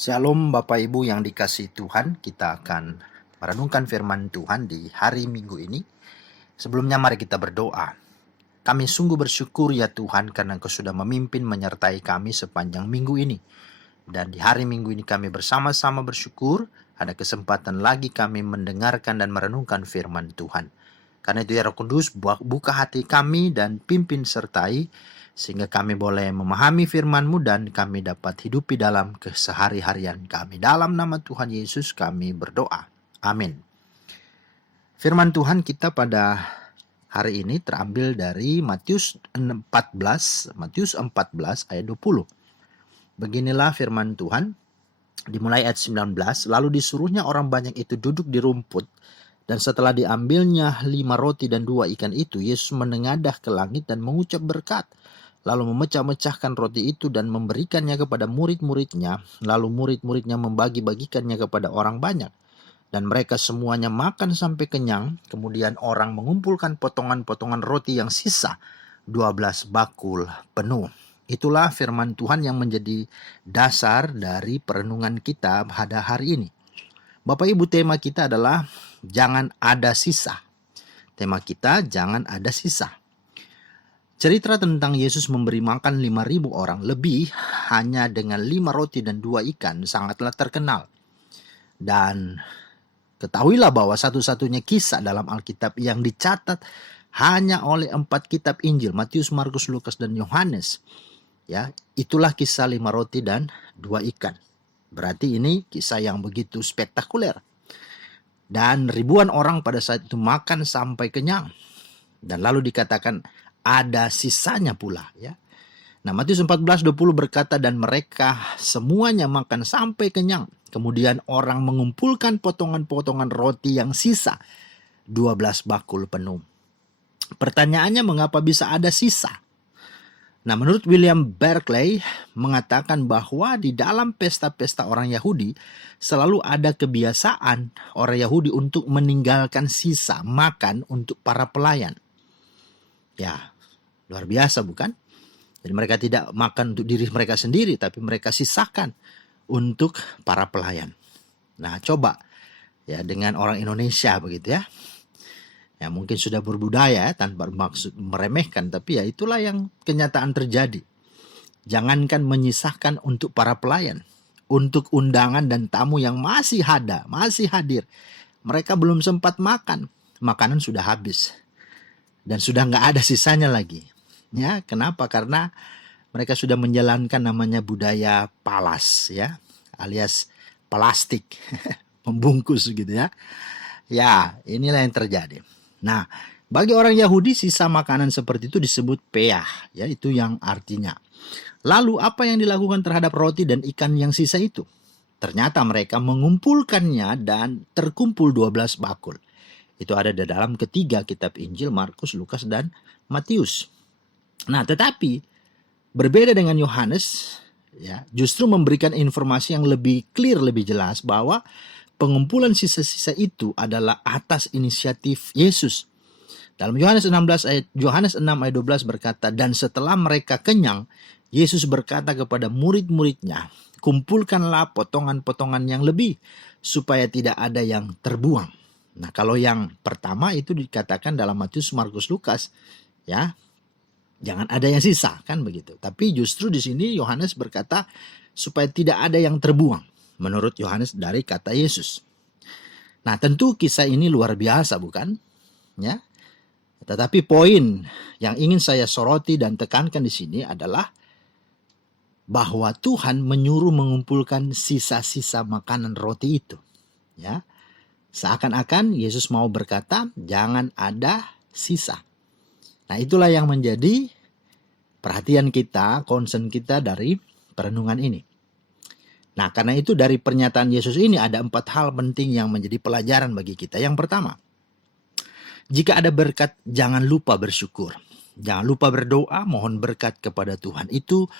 Shalom Bapak Ibu yang dikasihi Tuhan, kita akan merenungkan firman Tuhan di hari Minggu ini. Sebelumnya mari kita berdoa. Kami sungguh bersyukur ya Tuhan karena Engkau sudah memimpin menyertai kami sepanjang minggu ini. Dan di hari Minggu ini kami bersama-sama bersyukur ada kesempatan lagi kami mendengarkan dan merenungkan firman Tuhan. Karena itu ya Roh Kudus, buka hati kami dan pimpin sertai sehingga kami boleh memahami firman-Mu dan kami dapat hidupi dalam kesehari-harian kami. Dalam nama Tuhan Yesus kami berdoa. Amin. Firman Tuhan kita pada hari ini terambil dari Matius 14 ayat 20. Beginilah firman Tuhan, dimulai ayat 19, lalu disuruhnya orang banyak itu duduk di rumput, dan setelah diambilnya 5 roti dan 2 ikan itu, Yesus menengadah ke langit dan mengucap berkat, lalu memecah-mecahkan roti itu dan memberikannya kepada murid-muridnya, lalu murid-muridnya membagi-bagikannya kepada orang banyak. Dan mereka semuanya makan sampai kenyang, kemudian orang mengumpulkan potongan-potongan roti yang sisa, 12 bakul penuh. Itulah firman Tuhan yang menjadi dasar dari perenungan kita pada hari ini. Bapak Ibu, tema kita adalah jangan ada sisa. Tema kita jangan ada sisa. Cerita tentang Yesus memberi makan 5.000 orang lebih hanya dengan 5 roti dan 2 ikan sangatlah terkenal. Dan ketahuilah bahwa satu-satunya kisah dalam Alkitab yang dicatat hanya oleh 4 kitab Injil, Matius, Markus, Lukas, dan Yohanes. Ya, itulah kisah 5 roti dan 2 ikan. Berarti ini kisah yang begitu spektakuler. Dan ribuan orang pada saat itu makan sampai kenyang. Dan lalu dikatakan ada sisanya pula, ya. Nah, Matius 14:20 berkata, dan mereka semuanya makan sampai kenyang. Kemudian orang mengumpulkan potongan-potongan roti yang sisa, 12 bakul penuh. Pertanyaannya, mengapa bisa ada sisa? Nah, menurut William Barclay mengatakan bahwa di dalam pesta-pesta orang Yahudi selalu ada kebiasaan orang Yahudi untuk meninggalkan sisa makan untuk para pelayan. Ya, luar biasa bukan? Jadi mereka tidak makan untuk diri mereka sendiri, tapi mereka sisakan untuk para pelayan. Nah, coba ya dengan orang Indonesia begitu ya. Ya mungkin sudah berbudaya tanpa maksud meremehkan, tapi ya itulah yang kenyataan terjadi. Jangankan menyisahkan untuk para pelayan, untuk undangan dan tamu yang masih ada, masih hadir. Mereka belum sempat makan, makanan sudah habis. Dan sudah nggak ada sisanya lagi. Ya, kenapa? Karena mereka sudah menjalankan namanya budaya palas, ya, alias plastik, membungkus gitu ya. Ya, inilah yang terjadi. Nah, bagi orang Yahudi sisa makanan seperti itu disebut peah, ya, itu yang artinya. Lalu apa yang dilakukan terhadap roti dan ikan yang sisa itu? Ternyata mereka mengumpulkannya dan terkumpul 12 bakul. Itu ada di dalam ketiga kitab Injil, Markus, Lukas, dan Matius. Nah, tetapi berbeda dengan Yohanes, ya, justru memberikan informasi yang lebih clear, lebih jelas bahwa pengumpulan sisa-sisa itu adalah atas inisiatif Yesus. Dalam Yohanes 6 ayat 12 berkata, dan setelah mereka kenyang, Yesus berkata kepada murid-muridnya, kumpulkanlah potongan-potongan yang lebih supaya tidak ada yang terbuang. Nah, kalau yang pertama itu dikatakan dalam Matius, Markus, Lukas, ya, jangan ada yang sisa, kan begitu. Tapi justru di sini Yohanes berkata supaya tidak ada yang terbuang, menurut Yohanes dari kata Yesus. Nah, tentu kisah ini luar biasa, bukan? Ya. Tetapi poin yang ingin saya soroti dan tekankan di sini adalah bahwa Tuhan menyuruh mengumpulkan sisa-sisa makanan roti itu. Ya. Seakan-akan Yesus mau berkata, jangan ada sisa. Nah, itulah yang menjadi perhatian kita, concern kita dari perenungan ini. Nah, karena itu dari pernyataan Yesus ini ada 4 hal penting yang menjadi pelajaran bagi kita. Yang pertama, jika ada berkat, jangan lupa bersyukur. Jangan lupa berdoa, mohon berkat kepada Tuhan. Itu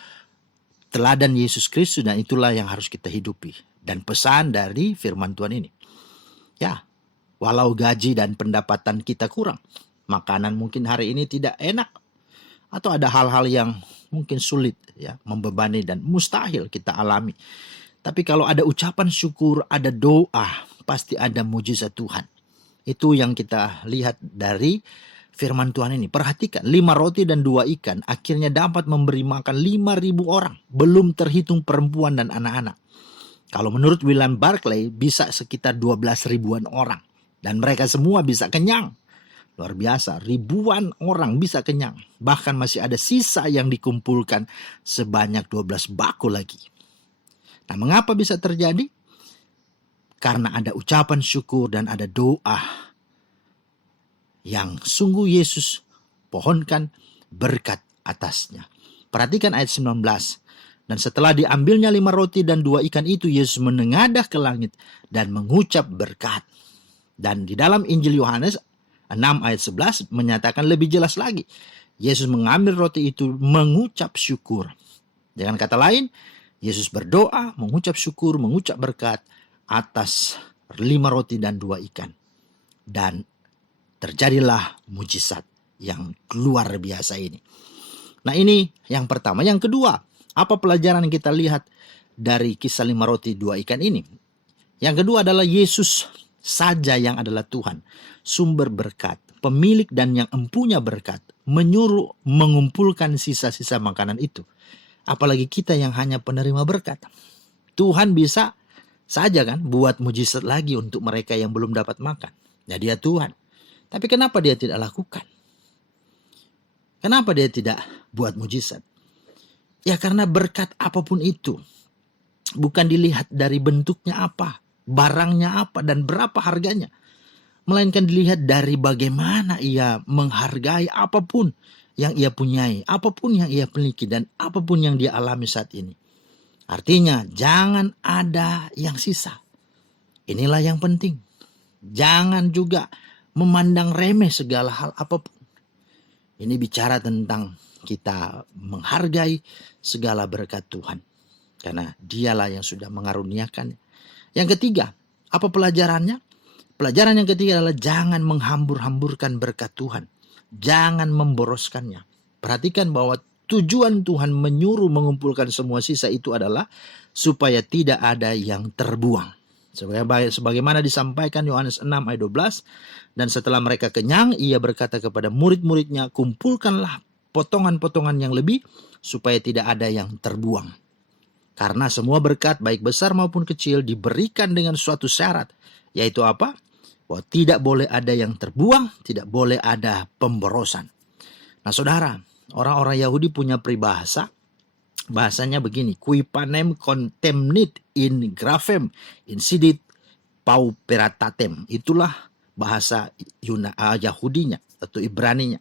teladan Yesus Kristus dan itulah yang harus kita hidupi. Dan pesan dari firman Tuhan ini. Ya, walau gaji dan pendapatan kita kurang, makanan mungkin hari ini tidak enak, atau ada hal-hal yang mungkin sulit, ya, membebani dan mustahil kita alami. Tapi kalau ada ucapan syukur, ada doa, pasti ada mujizat Tuhan. Itu yang kita lihat dari firman Tuhan ini. Perhatikan, 5 roti dan 2 ikan akhirnya dapat memberi makan 5.000 orang. Belum terhitung perempuan dan anak-anak. Kalau menurut William Barclay bisa sekitar 12 ribuan orang. Dan mereka semua bisa kenyang. Luar biasa, ribuan orang bisa kenyang. Bahkan masih ada sisa yang dikumpulkan sebanyak 12 bako lagi. Nah, mengapa bisa terjadi? Karena ada ucapan syukur dan ada doa yang sungguh Yesus pohonkan berkat atasnya. Perhatikan ayat 19. Dan setelah diambilnya 5 roti dan 2 ikan itu, Yesus menengadah ke langit dan mengucap berkat. Dan di dalam Injil Yohanes 6 ayat 11 menyatakan lebih jelas lagi. Yesus mengambil roti itu mengucap syukur. Dengan kata lain, Yesus berdoa, mengucap syukur, mengucap berkat atas 5 roti dan 2 ikan. Dan terjadilah mujizat yang luar biasa ini. Nah, ini yang pertama. Yang kedua, apa pelajaran yang kita lihat dari kisah 5 roti 2 ikan ini? Yang kedua adalah Yesus saja yang adalah Tuhan, sumber berkat, pemilik dan yang empunya berkat, menyuruh mengumpulkan sisa-sisa makanan itu. Apalagi kita yang hanya penerima berkat. Tuhan bisa saja kan buat mujizat lagi untuk mereka yang belum dapat makan. Ya, dia Tuhan. Tapi kenapa dia tidak lakukan? Kenapa dia tidak buat mujizat? Ya karena berkat apapun itu bukan dilihat dari bentuknya apa, barangnya apa, dan berapa harganya. Melainkan dilihat dari bagaimana ia menghargai apapun yang ia punyai, apapun yang ia miliki, dan apapun yang dia alami saat ini. Artinya jangan ada yang sisa. Inilah yang penting. Jangan juga memandang remeh segala hal apapun. Ini bicara tentang kita menghargai segala berkat Tuhan. Karena dialah yang sudah mengaruniakan. Yang ketiga, apa pelajarannya? Pelajaran yang ketiga adalah jangan menghambur-hamburkan berkat Tuhan. Jangan memboroskannya. Perhatikan bahwa tujuan Tuhan menyuruh mengumpulkan semua sisa itu adalah supaya tidak ada yang terbuang. Sebagaimana disampaikan Yohanes 6 ayat 12. Dan setelah mereka kenyang, ia berkata kepada murid-muridnya, kumpulkanlah potongan-potongan yang lebih supaya tidak ada yang terbuang. Karena semua berkat baik besar maupun kecil diberikan dengan suatu syarat. Yaitu apa? Bahwa tidak boleh ada yang terbuang, tidak boleh ada pemborosan. Nah saudara, orang-orang Yahudi punya peribahasa. Bahasanya begini, qui panem contemnit in gravem insidit pauperatatem. Itulah bahasa Yahudinya atau Ibraninya.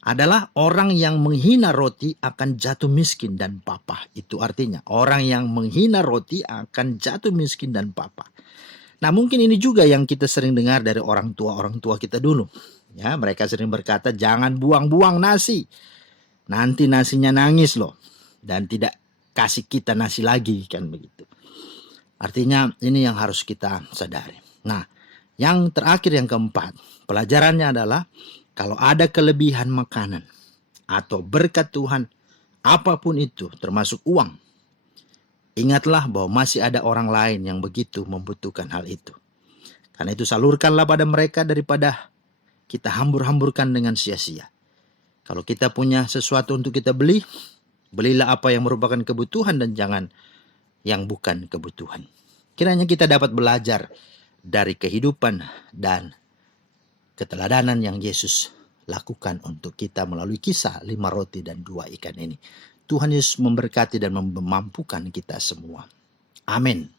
Adalah orang yang menghina roti akan jatuh miskin dan papa. Itu artinya orang yang menghina roti akan jatuh miskin dan papa. Nah mungkin ini juga yang kita sering dengar dari orang tua kita dulu. Ya, mereka sering berkata jangan buang-buang nasi. Nanti nasinya nangis loh. Dan tidak kasih kita nasi lagi kan begitu. Artinya ini yang harus kita sadari. Nah yang terakhir yang keempat. Pelajarannya adalah kalau ada kelebihan makanan atau berkat Tuhan apapun itu termasuk uang. Ingatlah bahwa masih ada orang lain yang begitu membutuhkan hal itu. Karena itu salurkanlah pada mereka daripada kita hambur-hamburkan dengan sia-sia. Kalau kita punya sesuatu untuk kita beli, belilah apa yang merupakan kebutuhan dan jangan yang bukan kebutuhan. Kiranya kita dapat belajar dari kehidupan dan keteladanan yang Yesus lakukan untuk kita melalui kisah 5 roti dan 2 ikan ini. Tuhan Yesus memberkati dan memampukan kita semua. Amin.